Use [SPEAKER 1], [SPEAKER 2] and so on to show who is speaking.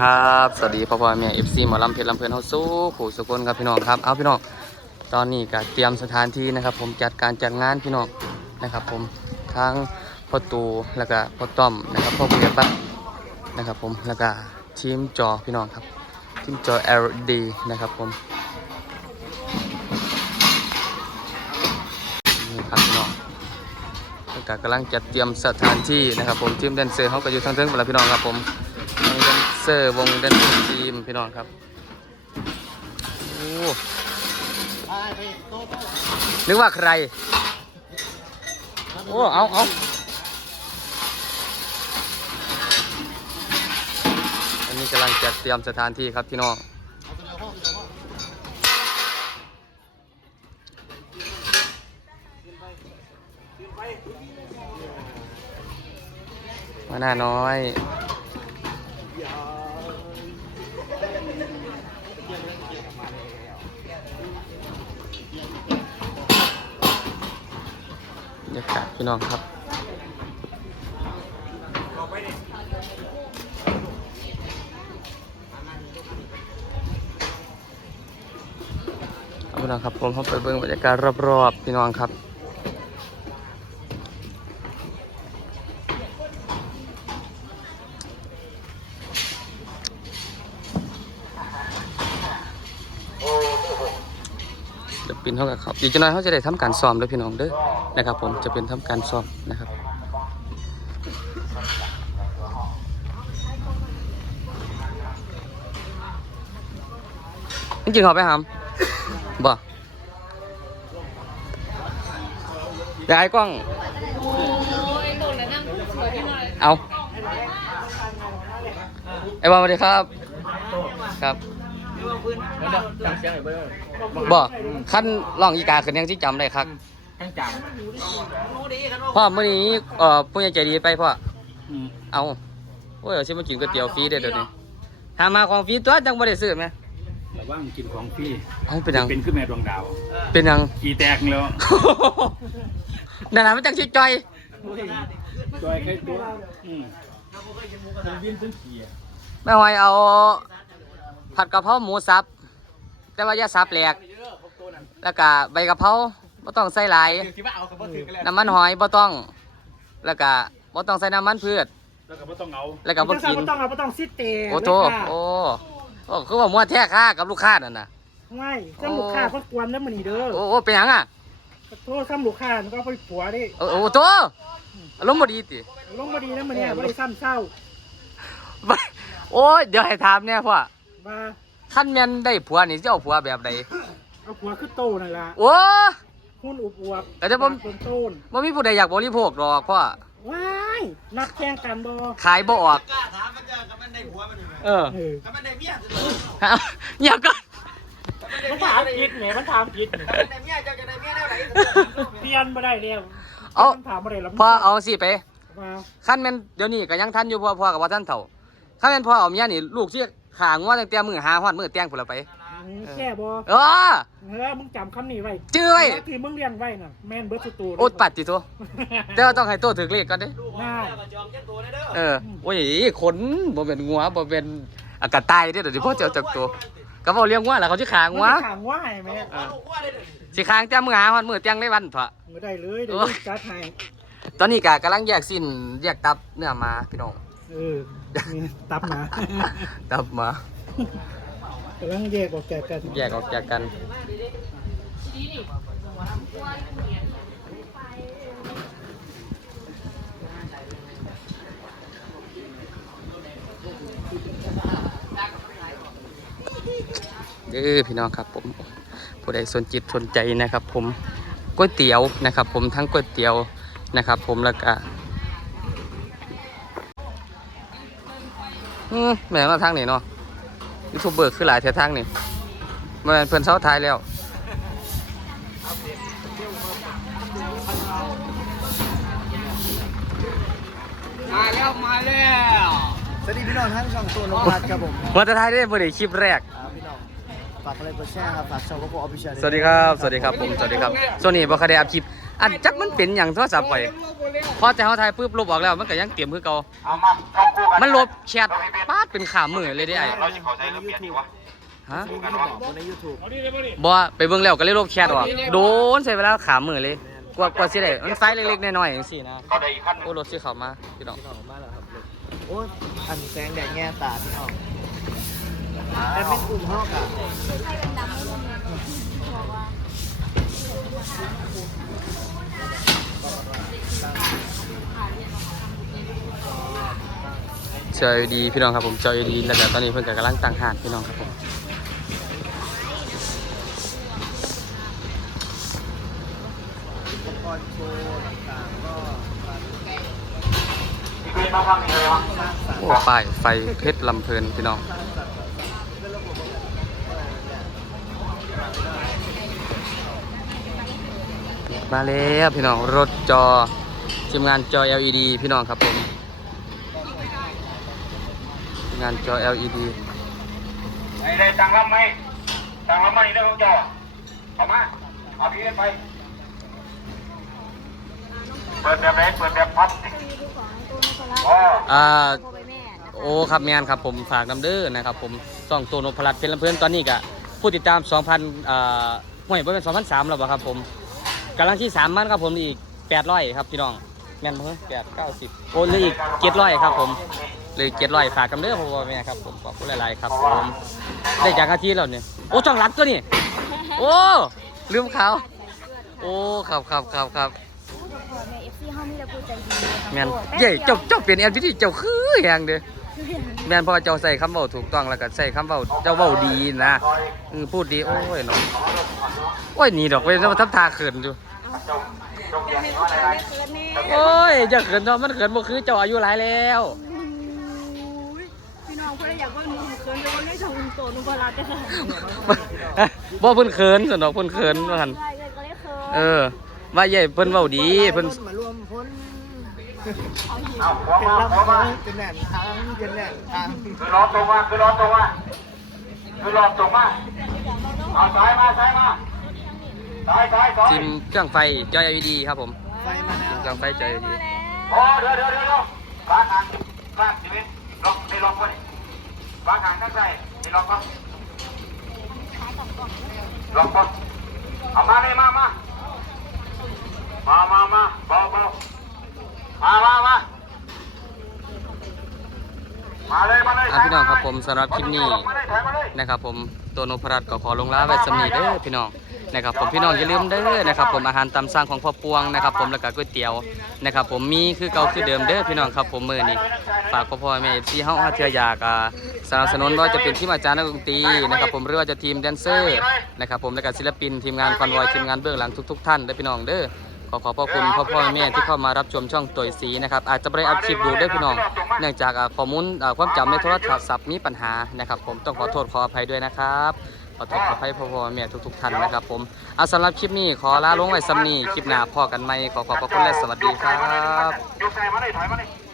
[SPEAKER 1] ครับ สวัสดีพ่อพ่อแม่เอฟซีหมอลำเพชรลำเพลินเฮาสู้ขู่สุกลครับพี่น้องครับ เอาพี่น้อง ตอนนี้ก็เตรียมสถานที่นะครับ ผมจัดการจัดงานพี่น้องนะครับ ผมทั้งพ่อตูแล้วก็พ่อต้อมนะครับพ่อผู้ใหญ่บ้านนะครับ ผมแล้วก็ทีมจอพี่น้องครับ ทีมจอ LD นะครับผมนี่ครับพี่น้องแล้วก็กำลังจัดเตรียมสถานที่นะครับ ผมทีมแดนเซอร์เขาก็อยู่ทั้งเทิงหมดแล้วพี่น้องครับผม เซอร์วงแดนเซอร์ทีมพี่น้องครับโอ้นึกว่าใคร โอ้ เอาเอาอันนี้กำลังจัดเตรียมสถานที่ครับพี่น้องมาหน้าน้อย บรรยากาศพี่น้องครับเอาพี่น้องครับผมเข้าไปเบิ่งบรรยากาศรอบๆพี่น้องครับ เดี๋ยวปินเขากับเขาอีกจะน้อยเขาจะได้ทำการซ้อมด้วยพี่น้องเด้อนะครับ ผมจะเป็นทำการซ้อมนะครับจริงๆเขาไปหามบ่ยายกล้อง
[SPEAKER 2] โอ้ยโดนแล้วนั่ง
[SPEAKER 1] เอาไอ้บอลสวัสดีครับ ครับบ่ ขั้นร้องอีกาขึ้นยังที่จำได้ครับ
[SPEAKER 3] ทั้งจัง
[SPEAKER 1] พ่อมื่อนี้เอ่อผู้ใหญ่ใจดีไปพ่อเอาโอ้ยเอาชิมากินก๋วยเตี๋ยวฟรีได้อเดี๋ยวนี้หามาของฟรีตัวจังบ่ได้ซื้อไหม
[SPEAKER 3] ระว่างกินของพี่
[SPEAKER 1] เอาเป็นหยัง
[SPEAKER 3] เป็นขึ้นแม่ดวงดาว
[SPEAKER 1] เป็นหยัง
[SPEAKER 3] ขี่แตกแล้ว
[SPEAKER 1] นั่นน่ะมันจังสิจอย
[SPEAKER 3] จอยใครตัวอืมมันวิ่งขึ้นขี่อะ
[SPEAKER 1] แม่หอยเอา ผัดกะเพราหมูสับ แต่ว่าอย่าสับแหลกแล้วก็ใบกะเพราบ่ต้องใส่หลาย
[SPEAKER 3] คิดว่าเอาคำว่าถือกันแล้ว
[SPEAKER 1] น้ำมันหอยบ่ต้อง แล้วก็บ่ต้องใส่น้ำมันพืช
[SPEAKER 3] แล้วก็ไม่ต้องเอา
[SPEAKER 1] แล้วก็บ่กิน
[SPEAKER 4] ไม่ต้องเอาไม่ต้องซิเต
[SPEAKER 1] โอ้โตโอ้โอ้คือว่ามัวแท้ค่ากับลูกค้านั่นน่ะ
[SPEAKER 4] ไม่ซ้ำลูกค้าเขากวนแล้วมันนี่เด้อ
[SPEAKER 1] โอ้โอ้เป็นหยังอะ
[SPEAKER 4] โทษซ้ำลูกค้ามันก็เอาไปผัวดิ
[SPEAKER 1] โอ้โอ้โตอารมณ์บ่ดีติ
[SPEAKER 4] ลงมาดีแล้วมันเนี่ยไม่ได้ซ้ำเศร้า
[SPEAKER 1] โอ้ยเดี๋ยวให้ถามเนี่ยพ่อ
[SPEAKER 4] มา
[SPEAKER 1] ขั้นแม่นได้ผัวนี่สิเอาผัวแบบใด
[SPEAKER 4] เอาผัวขึ้นโตนั่นล่ะ
[SPEAKER 1] โอ้
[SPEAKER 4] หุ้นอุบอวบ
[SPEAKER 1] แต่เดี๋ยวผม
[SPEAKER 4] ต้นต้น
[SPEAKER 1] บ่มีผู้ใดอยากบริโภคดอกพ่อ
[SPEAKER 4] ว้ายนักแข่งกันบ่
[SPEAKER 1] ขายบ่ออกเออ
[SPEAKER 4] เออ
[SPEAKER 1] ฮะเงียบก่อน
[SPEAKER 4] มันถามผิดแหมมันถามผิดแหมเปลี่ยนบ่ได้แล้ว
[SPEAKER 1] เอา
[SPEAKER 4] มันถามบ่ได้แล้ว
[SPEAKER 1] พ่อเอาสิไป
[SPEAKER 4] มา
[SPEAKER 1] ขั้นแม่นเดี๋ยวนี้ก็ยังทันอยู่พ่อพ่อกับว่าท่านเฒ่าขั้นแม่นพ่อเอาเมียนี่ลูกสิ ขางว่าตั้งแต่มือหาฮอดมือแต่งพุ่นละไป
[SPEAKER 4] อืมแค่บ่
[SPEAKER 1] เออ
[SPEAKER 4] เออมึงจำคำนี้ไว้
[SPEAKER 1] จื้อไว้
[SPEAKER 4] ที่มึงเรียนไว้น่ะแม่นเบิร์ตตู
[SPEAKER 1] โอ๊ตปัดติโตแต่ว่าต้องให้โตถึกเลขก่อนเด้
[SPEAKER 4] น่า
[SPEAKER 1] เออโอ้ยขนบ่เป็นงัวบ่เป็นอากาศตายเด้อเดี๋ยวนี้พ่อจะเอาจากตัว ก็บ่เลี้ยงงัวล่ะเขาสิขางงัว
[SPEAKER 4] มันจะขางว่าให้แม่
[SPEAKER 1] เออสิขางแต่มือหาฮอดมือแต่งได้วันเถอะ
[SPEAKER 4] ไม่ได้เลยเดี๋ยว
[SPEAKER 1] โอ้ย
[SPEAKER 4] จัดให้
[SPEAKER 1] ตอนนี้ก็กำลังแยกสิ้นแยกตับเนื้อมาพี่น้อง
[SPEAKER 4] เออนี่ตับหนา
[SPEAKER 1] ตับมากำ
[SPEAKER 4] ลังแยกออกจากกัน
[SPEAKER 1] แยกออกจากกัน เออพี่น้องครับผมผู้ใดสนจิตสนใจนะครับ ผมก๋วยเตี๋ยวนะครับ ผมทั้งก๋วยเตี๋ยวนะครับ ผมแล้วก็ อืมแม่งมาทางนี้เนาะยูทูบเบอร์คือหลายแถวทางนี่มาเพิ่นเช้าท้ายแล้ว
[SPEAKER 3] มาแล้วมาแล้ว
[SPEAKER 5] สวัสดีพี่น้องทั้งช่องตัวนกพัดครับผม
[SPEAKER 1] มาจะท้ายได้บริคลิปแรก
[SPEAKER 5] อ่าพี่น้องฝากอะไรกดแชร์ครับฝากช่องก็พอออฟฟิเชียล
[SPEAKER 1] สวัสดีครับ สวัสดีครับผม สวัสดีครับช่วงนี้บ่คยได้อัพคลิป อันจักมันเป็นอย่างโทรศัพท์ข่อยพอแต่เฮาถ่ายปุ๊บลบออกแล้วมันก็ยังเตรียมคือเก่า
[SPEAKER 6] เอามาเข้าคู่กัน
[SPEAKER 1] มันลบแชทป๊าดเป็นขามือเลยได้ไอ้
[SPEAKER 6] เราจะขอใช้ระเบียบดีวะ
[SPEAKER 1] ฮะ
[SPEAKER 5] มีที่บอกบนใน YouTube
[SPEAKER 3] เอาดิเลยบ่ดิ
[SPEAKER 1] บ่ไปเบิ่งแล้วก็เลยลบแชทออกโดนใส่เวลาขามือเลยกว่ากว่าสิได้มันไซส์เล็กๆน้อยๆจังซี่นะ
[SPEAKER 6] เขาได้อีกขั้นหนึง
[SPEAKER 1] โอ้รถสิเข้ามาพี่น้อง
[SPEAKER 5] พี่น้องมาแล้วครับโอ้ยอันแสงแดดแง่ตาพี่น้องแต่เป็นกลุ่มห้อกะ
[SPEAKER 1] จอยดีพี่น้องครับผมจอยดีแล้วก็ตอนนี้เพิ่นก็กำลังตั้งหาดพี่น้องครับผม
[SPEAKER 5] อุปกรณ์โชว์ต่างๆก็
[SPEAKER 6] พี่เกรดมาทำยังไงวะ
[SPEAKER 5] สร้างสรรค์
[SPEAKER 1] โอ้ป้ายไฟเพชรลำเพลินพี่น้อง มาแล้วพี่น้องรถจอทีมงานจอ LED พี่น้องครับผมทีมงานจอ LED
[SPEAKER 6] ไอ้ได้ตังค์รับไหมตังค์รับไหมนี่ได้ของเจ้าอะเอามาเอาพี่เกรดไปเปิดแบบไหนเปิดแบบพับอ๋อ
[SPEAKER 1] อ่าโอ้ครับแมนครับผมฝากนำเด้อนะครับผมส่องตัวนพรัตน์เป็นลำเพลินตอนนี้ก็ผู้ติดตาม 2,000อ่าห่วยบ่เป็น2,003แล้วบ่ครับผม กำลังที่3มันครับผมอีก800ครับพี่น้องแม่นบ่เฮ้ย8 90โอ้เหลืออีก700ครับผมเหลย700ฝากกันเด้อพ่อแม่ครับผมขอบคุณหลายๆครับผมได้จากอาทิตย์แล้วเนี่ยโอ้ช่องรัดตัวนี่โอ้ลืมเขาวโอ้ครับครับครับครับ
[SPEAKER 2] ในเอฟซีห้องมีแต่ผู้ใจดีเลยค่ะ
[SPEAKER 1] แม่นเย้เจ้าเจ้าเปลี่ยนแอนพิธีเจ้าคือแหงเด้อ แม่นเพอเจ้าใส่คำเว้าถูกต้องแล้วก็ใส่คำเว้าเจ้าเว้าดีนะเออพูดดีโอ้ยเนาะโอ้ยนี่ดอกเว้ยจะมาทำทาเขินอยู่
[SPEAKER 6] จงเรียนว่าอะไร
[SPEAKER 2] เกินแน่
[SPEAKER 1] โอ้ยจะเขินเนาะมันเขินบ่คือเจ้าอายุหลายแล้ว
[SPEAKER 2] พี่น้องเพื่อนอยากว่าหนูเกินจะว่าไม่ชมโตหนูบรัดกันเลย
[SPEAKER 1] บ่เพิ่นเขินซั่นดอกเพิ่นเขินว่าหั่น
[SPEAKER 2] ใช่เลยก็เลยเคิน
[SPEAKER 1] เออว่าใหญ่เพิ่นเว้าดีเพิ่น
[SPEAKER 5] มารวมพ้น
[SPEAKER 6] เอาหัว
[SPEAKER 5] เป็น
[SPEAKER 6] มา
[SPEAKER 5] ลำ
[SPEAKER 6] หัว
[SPEAKER 5] โพ
[SPEAKER 6] มาง
[SPEAKER 5] เป็นแน่นทางเป็นแน่นทาง
[SPEAKER 6] คือรอตรงมาคือรอตรงมาคือรอตรงมาเอาซ้ายมาซ้ายมาซ้ายซ้ายซ้าย
[SPEAKER 1] ทีมเครื่องไฟจอย LED ครับผม
[SPEAKER 5] ไฟมาแล้ว
[SPEAKER 1] เครื่องไฟจอย LED
[SPEAKER 6] โอ้เดี๋ยวเดี๋ยวเดี๋ยวบ้านทางบ้านชีวิตล็อกไม่ล็อกวะนี่บ้านทางข้างใต้ไม่ล็อกปะล็อกปะเอามาเลยมามามามามาเบาเบามามา มาเลยมาเลย
[SPEAKER 1] อะพี่น้องครับผมสำหรับคลิปนี้
[SPEAKER 6] มาเลยถอยมาเลย
[SPEAKER 1] นะครับผมตัวนพรัตน์ก็ขอลงลาไว้สำนีเด้อพี่น้องนะครับผมพี่น้องอย่าลืมเด้อนะครับผมอาหารตามสั่งของพ่อปวงนะครับผมแล้วก็ก๋วยเตี๋ยวนะครับผมมีคือเก่าคือเดิมเด้อพี่น้องครับผมมือนี้ฝากพ่อพ่อแม่เอฟซีเฮาถ้าเชื่ออยากอ่าสนับสนุนว่าจะเป็นทีมอาจารย์นักดนตรีนะครับผมหรือว่าจะทีมแดนเซอร์นะครับผมแล้วก็ศิลปินทีมงานคอนวอยทีมงานเบื้องหลังทุก ๆ ท่านเด้อพี่น้องเด้อขอขอบพระคุณพ่อพ่อแม่ที่เข้ามารับชมช่องตัวสีนะครับอาจจะไม่ได้อัพคลิปดูเด้อพี่น้อง เนื่องจากอ่าข้อมูลความจำในโทรศัพท์มีปัญหานะครับ ผมต้องขอโทษขออภัยด้วยนะครับขอโทษขออภัยพ่อพ่อแม่ทุกๆท่านนะครับ ผมอาสำหรับคลิปนี้ขอลาลงไว้สำนีคลิปหน้าพอกันไหมขอขอบพระคุณและสวัสดีครับ